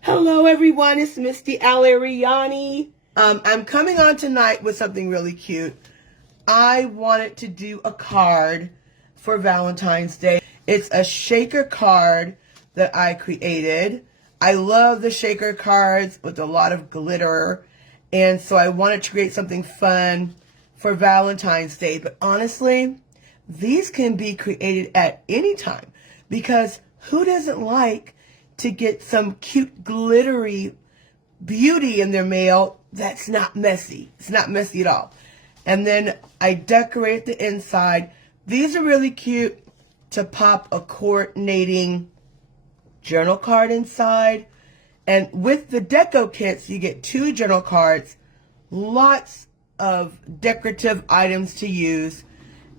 Hello everyone, it's Misty Al-Eryani. I'm coming on tonight with something really cute. I wanted to do a card for Valentine's Day. It's a shaker card that I created. I love the shaker cards with a lot of glitter, and so I wanted to create something fun for Valentine's Day. But honestly, these can be created at any time, because who doesn't like to get some cute glittery beauty in their mail that's not messy? It's not messy at all. And then I decorate the inside. These are really cute to pop a coordinating journal card inside. And with the DECO kits, you get 2 journal cards, lots of decorative items to use,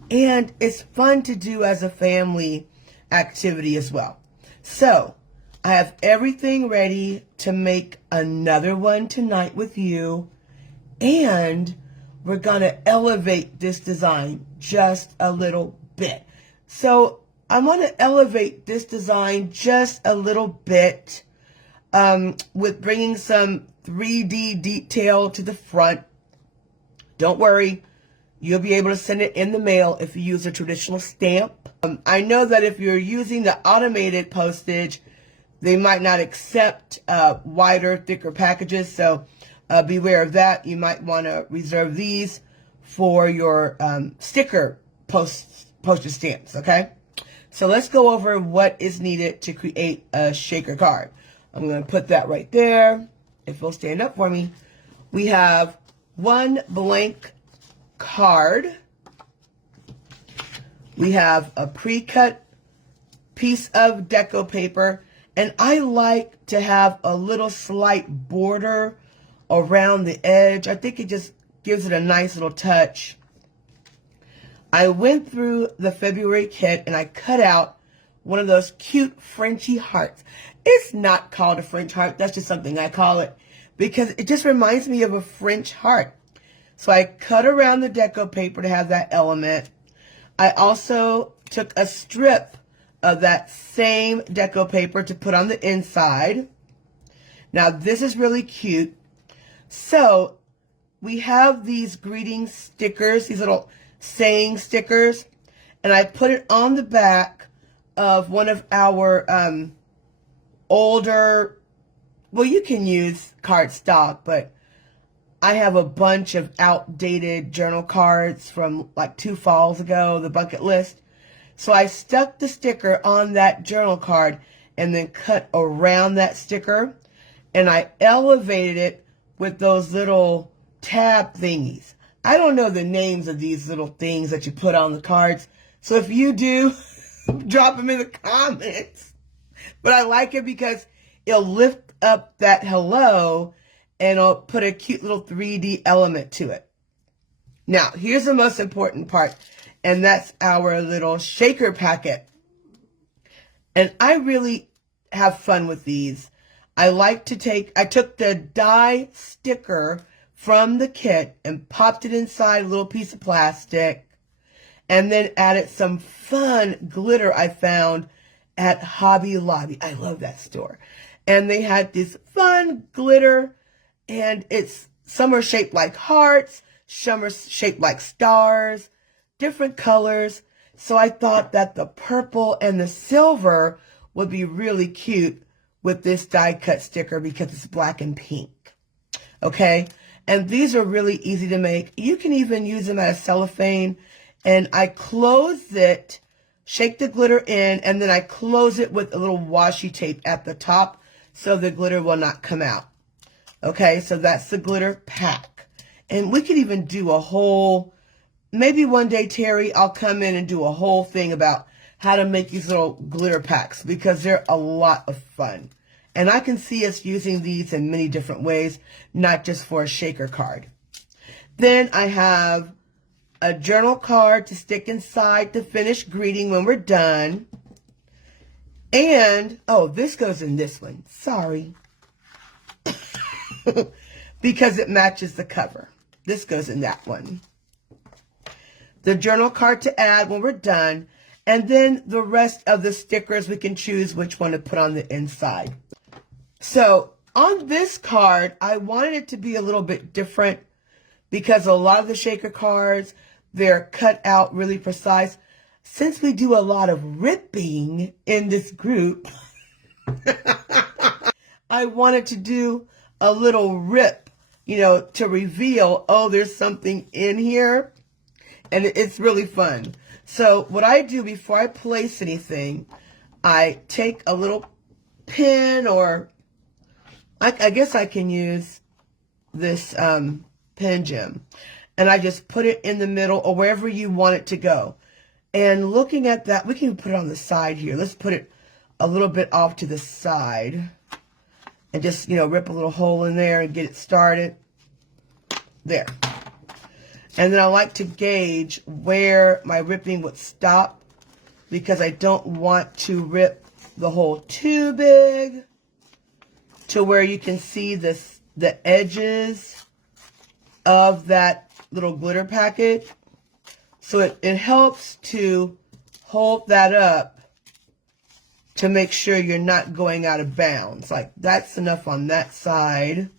and it's fun to do as a family activity as well. So I have everything ready to make another one tonight with you, and we're going to elevate this design just a little bit. So I want to elevate this design just a little bit with bringing some 3D detail to the front. Don't worry, you'll be able to send it in the mail if you use a traditional stamp. I know that if you're using the automated postage, they might not accept wider, thicker packages, so beware of that. You might want to reserve these for your sticker postage stamps, okay? So let's go over what is needed to create a shaker card. I'm going to put that right there, if you'll stand up for me. We have 1 blank card. We have a pre-cut piece of deco paper. And I like to have a little slight border around the edge. I think it just gives it a nice little touch. I went through the February kit and I cut out one of those cute Frenchy hearts. It's not called a French heart. That's just something I call it, because it just reminds me of a French heart. So I cut around the deco paper to have that element. I also took a strip of that same deco paper to put on the inside. Now this is really cute. So we have these greeting stickers, these little saying stickers, and I put it on the back of one of our older, well, you can use cardstock, but I have a bunch of outdated journal cards from like 2 falls ago, the bucket list. So I stuck the sticker on that journal card and then cut around that sticker, and I elevated it with those little tab thingies. I don't know the names of these little things that you put on the cards, so if you do, drop them in the comments. But I like it because it'll lift up that hello and it'll put a cute little 3D element to it. Now, here's the most important part, and that's our little shaker packet. And I really have fun with these. I took the die sticker from the kit and popped it inside a little piece of plastic, and then added some fun glitter I found at Hobby Lobby. I love that store. And they had this fun glitter, and some are shaped like hearts, some are shaped like stars, different colors. So I thought that the purple and the silver would be really cute with this die cut sticker because it's black and pink. Okay, and these are really easy to make. You can even use them as cellophane. And I close it, shake the glitter in, and then I close it with a little washi tape at the top so the glitter will not come out. Okay, so that's the glitter pack. And we could even do a whole, maybe one day, Terry, I'll come in and do a whole thing about how to make these little glitter packs, because they're a lot of fun. And I can see us using these in many different ways, not just for a shaker card. Then I have a journal card to stick inside the finished greeting when we're done. And, oh, this goes in this one. Sorry. Because it matches the cover. This goes in that one. The journal card to add when we're done. And then the rest of the stickers, we can choose which one to put on the inside. So on this card, I wanted it to be a little bit different because a lot of the shaker cards, they're cut out really precise. Since we do a lot of ripping in this group, I wanted to do a little rip, you know, to reveal, oh, there's something in here. And it's really fun. So what I do before I place anything, I take a little pin, or I guess I can use this pen gem, and I just put it in the middle or wherever you want it to go. And looking at that, we can put it on the side here. Let's put it a little bit off to the side and just, you know, rip a little hole in there and get it started. There. And then I like to gauge where my ripping would stop because I don't want to rip the hole too big to where you can see this, the edges of that little glitter packet. So it helps to hold that up to make sure you're not going out of bounds. Like, that's enough on that side.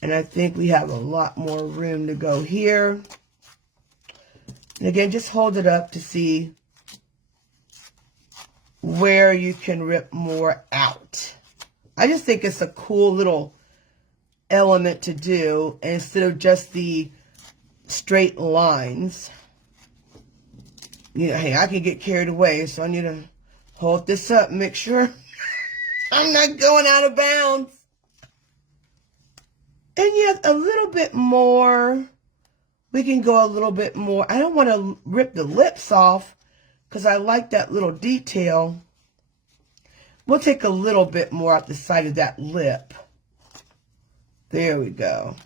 And I think we have a lot more room to go here. And again, just hold it up to see where you can rip more out. I just think it's a cool little element to do instead of just the straight lines. You know, hey, I can get carried away, so I need to hold this up and make sure I'm not going out of bounds. And yet a little bit more. We can go a little bit more. I don't want to rip the lips off because I like that little detail. We'll take a little bit more off the side of that lip. There we go.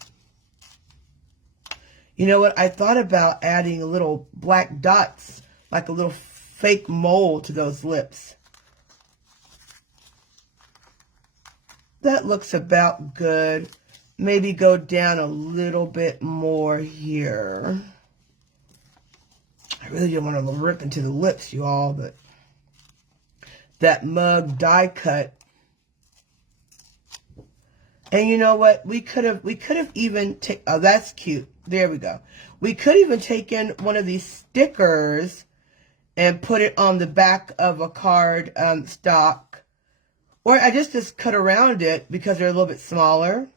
You know what? I thought about adding little black dots, like a little fake mole to those lips. That looks about good. Maybe go down a little bit more here. I really don't want to rip into the lips, you all, but that mug die cut. And you know what? We could have even oh, that's cute. There we go. We could even take in one of these stickers and put it on the back of a card stock. Or I just cut around it because they're a little bit smaller.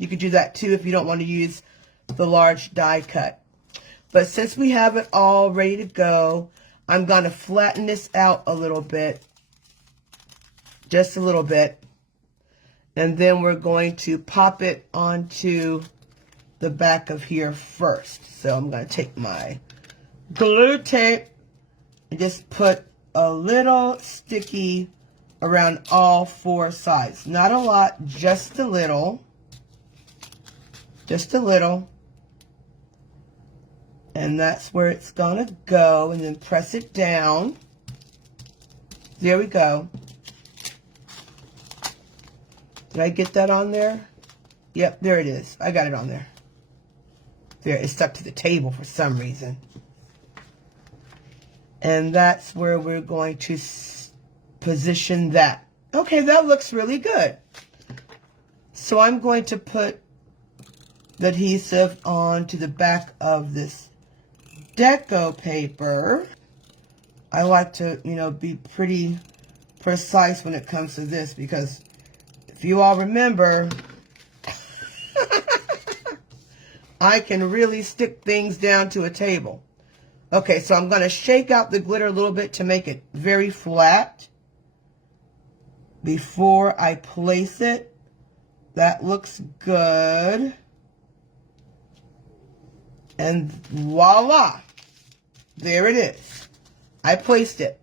You could do that too if you don't want to use the large die cut. But since we have it all ready to go, I'm going to flatten this out a little bit. Just a little bit. And then we're going to pop it onto the back of here first. So I'm going to take my glue tape and just put a little sticky around all four sides. Not a lot, just a little. Just a little. And that's where it's going to go. And then press it down. There we go. Did I get that on there? Yep, there it is. I got it on there. There, it's stuck to the table for some reason. And that's where we're going to position that. Okay, that looks really good. So I'm going to put the adhesive onto the back of this DECO paper. I like to, you know, be pretty precise when it comes to this because if you all remember, I can really stick things down to a table. Okay, so I'm going to shake out the glitter a little bit to make it very flat before I place it. That looks good. And voila, there it is. I placed it.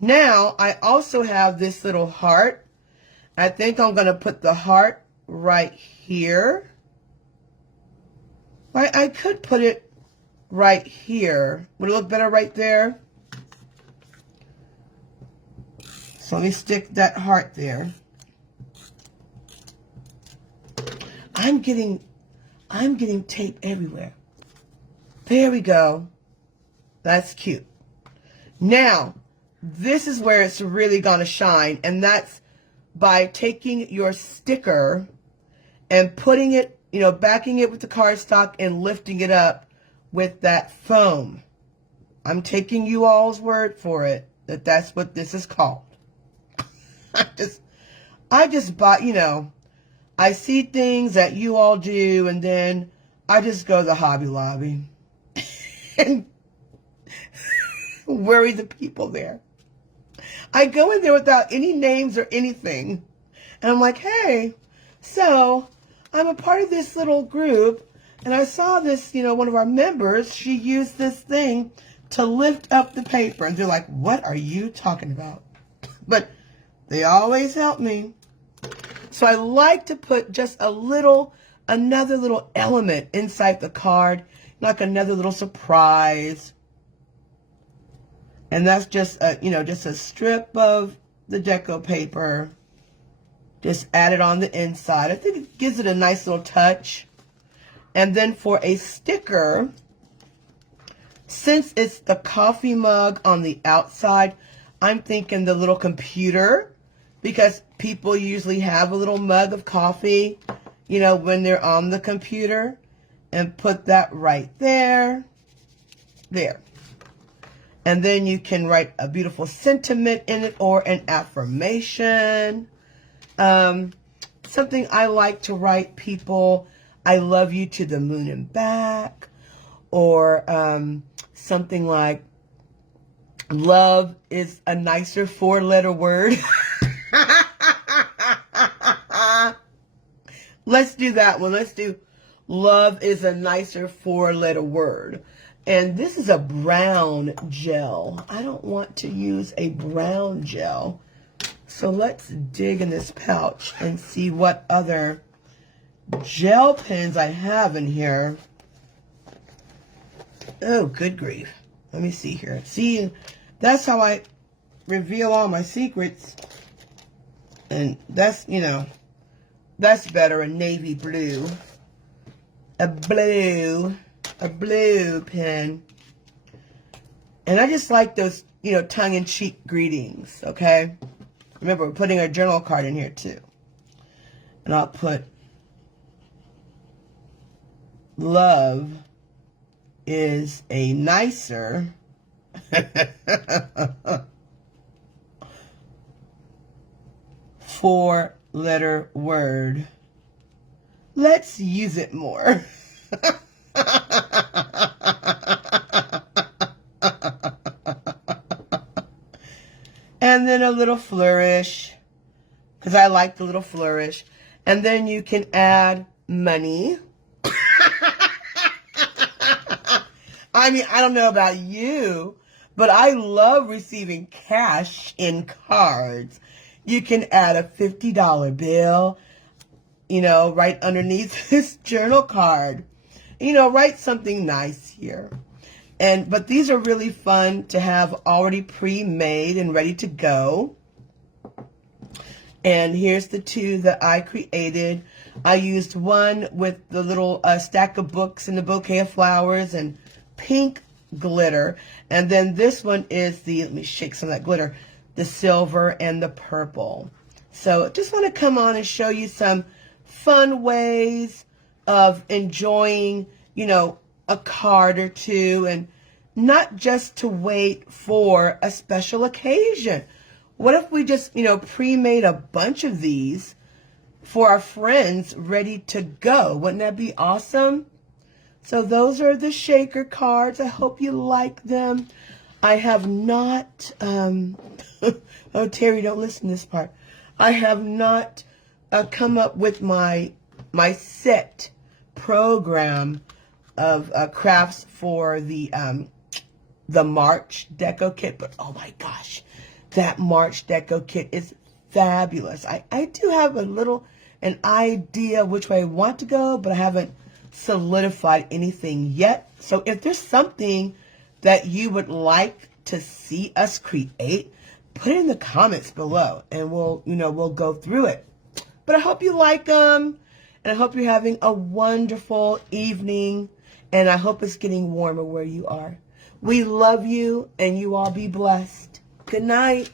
Now, I also have this little heart. I think I'm going to put the heart right here. I could put it right here. Would it look better right there? So let me stick that heart there. I'm getting tape everywhere. There we go. That's cute. Now, this is where it's really going to shine, and that's by taking your sticker and putting it, backing it with the cardstock and lifting it up with that foam. I'm taking you all's word for it that that's what this is called. I just bought, I see things that you all do, and then I just go to the Hobby Lobby and worry the people there. I go in there without any names or anything, and I'm like, hey, so I'm a part of this little group, and I saw this, one of our members, she used this thing to lift up the paper. And they're like, what are you talking about? But they always help me. So I like to put just another little element inside the card, like another little surprise. And that's just just a strip of the deco paper. Just add it on the inside. I think it gives it a nice little touch. And then for a sticker, since it's the coffee mug on the outside, I'm thinking the little computer, because people usually have a little mug of coffee, when they're on the computer, and put that right there. There. And then you can write a beautiful sentiment in it or an affirmation. Something I like to write people, I love you to the moon and back. Or something like, love is a nicer 4-letter word. Let's do that one. Let's do love is a nicer 4-letter word. And this is a brown gel. I don't want to use a brown gel. So let's dig in this pouch and see what other gel pens I have in here. Oh, good grief. Let me see here. See, that's how I reveal all my secrets. And that's, that's better, a navy blue. A blue pen. And I just like those, tongue-in-cheek greetings, okay? Remember, we're putting a journal card in here, too. And I'll put, love is a nicer 4-letter word. Let's use it more. And then a little flourish, because I like the little flourish. And then you can add money. I mean, I don't know about you, but I love receiving cash in cards. You can add a $50 bill, right underneath this journal card. Write something nice here. But these are really fun to have already pre-made and ready to go. And here's the 2 that I created. I used one with the little stack of books and the bouquet of flowers and pink glitter. And then this one is let me shake some of that glitter, the silver and the purple. So just want to come on and show you some fun ways of enjoying, a card or two, and not just to wait for a special occasion. What if we just, pre-made a bunch of these for our friends ready to go? Wouldn't that be awesome? So those are the shaker cards. I hope you like them. I have not, oh, Terry, don't listen to this part. I have not come up with my set program of crafts for the March deco kit. But oh my gosh, that March deco kit is fabulous. I do have an idea which way I want to go, but I haven't solidified anything yet. So if there's something that you would like to see us create, put it in the comments below and we'll go through it. But I hope you like them, and I hope you're having a wonderful evening, and I hope it's getting warmer where you are. We love you, and you all be blessed. Good night.